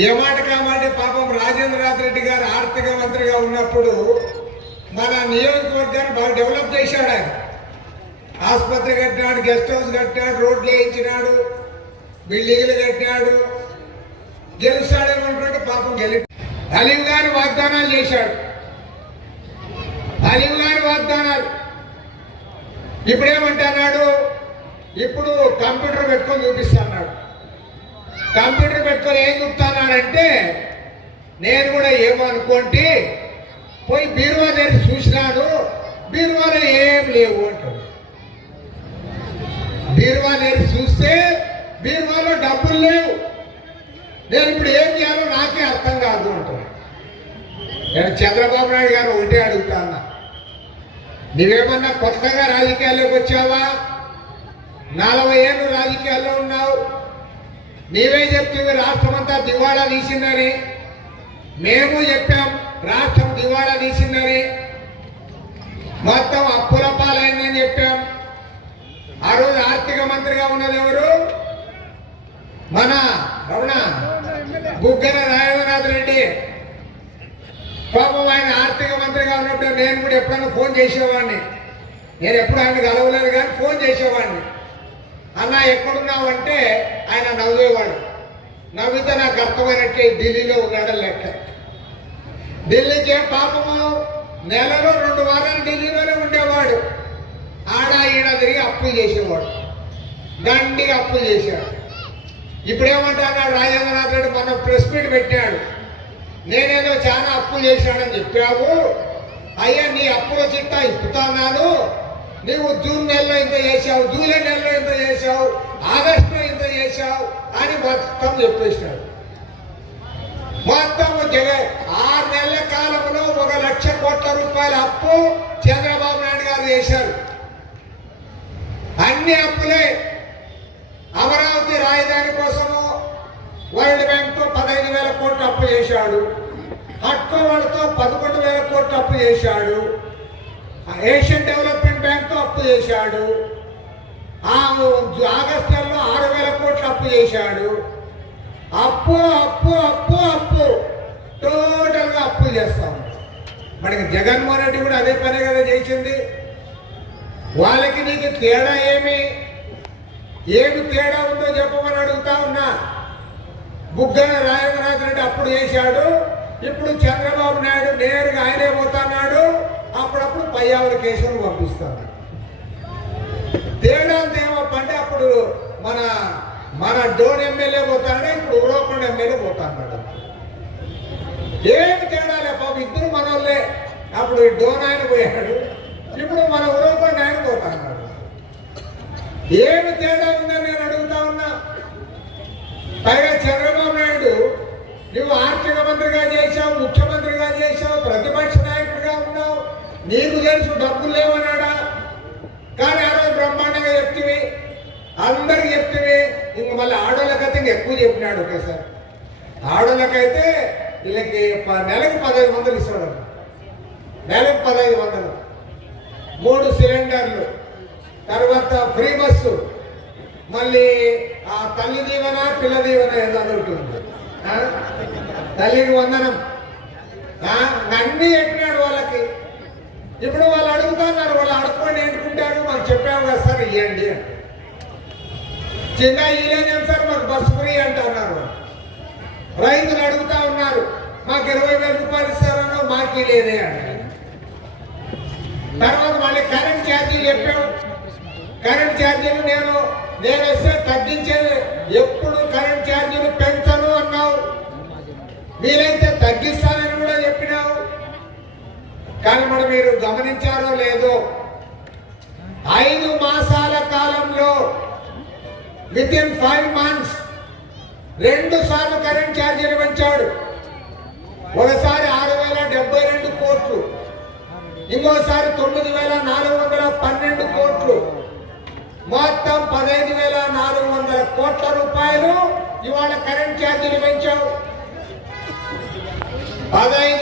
ఏ మాట కామంటే పాపం రాజేంద్రనాథ్ రెడ్డి గారు ఆర్థిక మంత్రిగా ఉన్నప్పుడు మన నియోజకవర్గాన్ని బాగా డెవలప్ చేశాడు ఆయన. ఆసుపత్రి కట్టినాడు గెస్ట్ హౌస్ కట్టినాడు రోడ్లు వేయించినాడు బిల్డింగ్లు కట్టినాడు. గెలుస్తాడేమనుకుంటే పాపం గెలి అలీం గారి వాగ్దానాలు చేశాడు. అలీం గారి వాగ్దానాలు. ఇప్పుడేమంటున్నాడు? ఇప్పుడు కంప్యూటర్ పెట్టుకొని చూపిస్తున్నాడు. కంప్యూటర్ పెట్టుకొని ఏం చూపుతానంటే నేను కూడా ఏమో అనుకోండి పోయి బీరువా దగ్గర చూసినాడు బీరువాలో ఏం లేవు అంటాడు. బీరువా నేను చూస్తే బీరువాలో డబ్బులు లేవు. నేను ఇప్పుడు ఏం చేయాలో నాకే అర్థం కాదు అంటాడు నేను చంద్రబాబు నాయుడు గారు ఒడ్డే అడుగుతా అన్నా. నువ్వేమన్నా కొత్తగా రాజకీయాల్లోకి వచ్చావా? నలభై ఏళ్ళు రాజకీయాల్లో ఉన్నావు. నీవే చెప్తుంది రాష్ట్రం అంతా దివాళా తీసిందని. మేము చెప్పాం రాష్ట్రం దివాళా తీసిందని. మొత్తం అప్పుల పాలైందని చెప్పాం ఆ రోజు ఆర్థిక మంత్రిగా ఉన్నది ఎవరు? మన అవునా బుగ్గన రాజేంద్రనాథ్ రెడ్డి. పాపం ఆయన ఆర్థిక మంత్రిగా ఉన్నప్పుడు నేను కూడా ఎప్పుడైనా ఫోన్ చేసేవాడిని. నేను ఎప్పుడు ఆయన కలవలేదు కానీ ఫోన్ చేసేవాడిని. అన్న ఎక్కడున్నావంటే ఆయన నవ్వేవాడు. నవ్వితే నాకు అర్థమైనట్టే ఢిల్లీలో ఉన్నాడు లెక్క. ఢిల్లీకి ఏం పాపము నెలలో రెండు వారాలు ఢిల్లీలోనే ఉండేవాడు. ఆడ ఈడ తిరిగి అప్పులు చేసేవాడు. దండిగా అప్పులు చేశాడు. ఇప్పుడేమంటున్నాడు రాజేంద్రనాథ్ రెడ్డి మొన్న ప్రెస్ మీట్ పెట్టాడు. నేనేదో చాలా అప్పులు చేశానని చెప్పావు. అయ్యా నీ అప్పుల చిట్టా ఇప్పుతున్నాను నువ్వు జూన్ నెలలో ఇంత చేశావు జూలై నెలలో ఇంత చేశావు ఆగస్టులో ఇంత చేశావు అని మొత్తం చెప్పేసినాడు మొత్తం జగ ఆరు నెలల కాలంలో ఒక లక్ష కోట్ల రూపాయల అప్పు చంద్రబాబు నాయుడు గారు చేశారు. అన్ని అప్పులే అమరావతి రాజధాని కోసము వరల్డ్ బ్యాంక్తో పదహైదు వేల కోట్లు అప్పు చేశాడు. హట్కో వాళ్ళతో పదకొండు వేల కోట్లు అప్పు చేశాడు. ఏషియన్ డెవలప్మెంట్ బ్యాంక్తో అప్పు చేశాడు. ఆ ఆగస్టు నెలలో ఆరు వేల కోట్లు అప్పు చేశాడు. అప్పు అప్పు అప్పు అప్పు. టోటల్గా అప్పులు చేస్తాం. మనకి జగన్మోహన్ రెడ్డి కూడా అదే పనే కదా చేసింది. వాళ్ళకి నీకు తేడా ఏమి? ఏమి తేడా ఉందో చెప్పమని అడుగుతా ఉన్నా. బుగ్గన రాజేంద్రనాథ్ రెడ్డి అప్పుడు చేశాడు. ఇప్పుడు చంద్రబాబు నాయుడు నేరుగా ఆయనే పోతున్నాడు. అప్పుడప్పుడు పయ్యావుల కేసులు పంపిస్తాడు. తేడా ఏమప్పంటే అప్పుడు మన మన డోన్ ఎమ్మెల్యే పోతాడు ఇప్పుడు ఉరవకొండ ఎమ్మెల్యే పోతున్నాడు. ఏమి తేడా లే పాపం ఇద్దరు మనోళ్ళే. అప్పుడు డోన్ ఆయన పోయాడు. ఇప్పుడు మన ఉరవకొండ ఆయన పోతాడు ఏమి తేడా ఉందని నేను అడుగుతా ఉన్నా. పైగా చంద్రబాబు నాయుడు నువ్వు ఆర్థిక మంత్రిగా చేశావు ముఖ్యమంత్రిగా చేశావు ప్రతిపక్ష నాయకుడిగా ఉన్నావు. నీకు తెలుసు డబ్బులు లేవన్నాడా? కానీ ఆ రోజు బ్రహ్మాండంగా చెప్తివి. అందరికి చెప్తివి. ఇంక మళ్ళీ ఆడోళ్ళకైతే ఇంక ఎక్కువ చెప్పినాడు ఒకేసారి. ఆడోళ్ళకైతే వీళ్ళకి ప- నెలకు పదహైదు వందలు ఇస్తాడు. నెలకు పదహైదు వందలు. మూడు సిలిండర్లు. తర్వాత ఫ్రీ బస్సు మళ్ళీ ఆ తల్లి దీవెన పిల్ల దీవెన ఏదో అని తల్లికి వందనం. ఆ? అన్నీ వాళ్ళకి. ఇప్పుడు వాళ్ళు అడుగుతున్నారు వాళ్ళు అడుక్కొని ఏంటుకుంటారు మాకు చెప్పాము కదా సార్ ఇవ్వండి చిన్న ఇయ్యలేం సార్ మాకు బస్సు ఫ్రీ అంటున్నారు రైతులు అడుగుతా ఉన్నారు మాకు ఇరవై వేల రూపాయలు ఇస్తారనో మాకు లేదే అంటారు తర్వాత మళ్ళీ కరెంట్ ఛార్జీలు చెప్పాము. కరెంట్ ఛార్జీలు నేను నేను వస్తే తగ్గించేది ఎప్పుడు కరెంట్ ఛార్జీలు పెంచను అన్నావు. వీలైతే తగ్గిస్తానని కూడా చెప్పినావు. కానీ మనం మీరు గమనించారో లేదో ఐదు మాసాల కాలంలో విత్ ఇన్ ఫైవ్ మంత్స్ రెండు సార్లు కరెంట్ ఛార్జీలు పెంచాడు. ఒకసారి ఆరు వేల డెబ్బై రెండు కోట్లు ఇంకోసారి తొమ్మిది వేల నాలుగు వందల పన్నెండు కోట్లు. పదహైదు వేల నాలుగు వందల కోట్ల రూపాయలు ఇవాళ కరెంట్ ఛార్జీలు పెంచావు. పదహైదు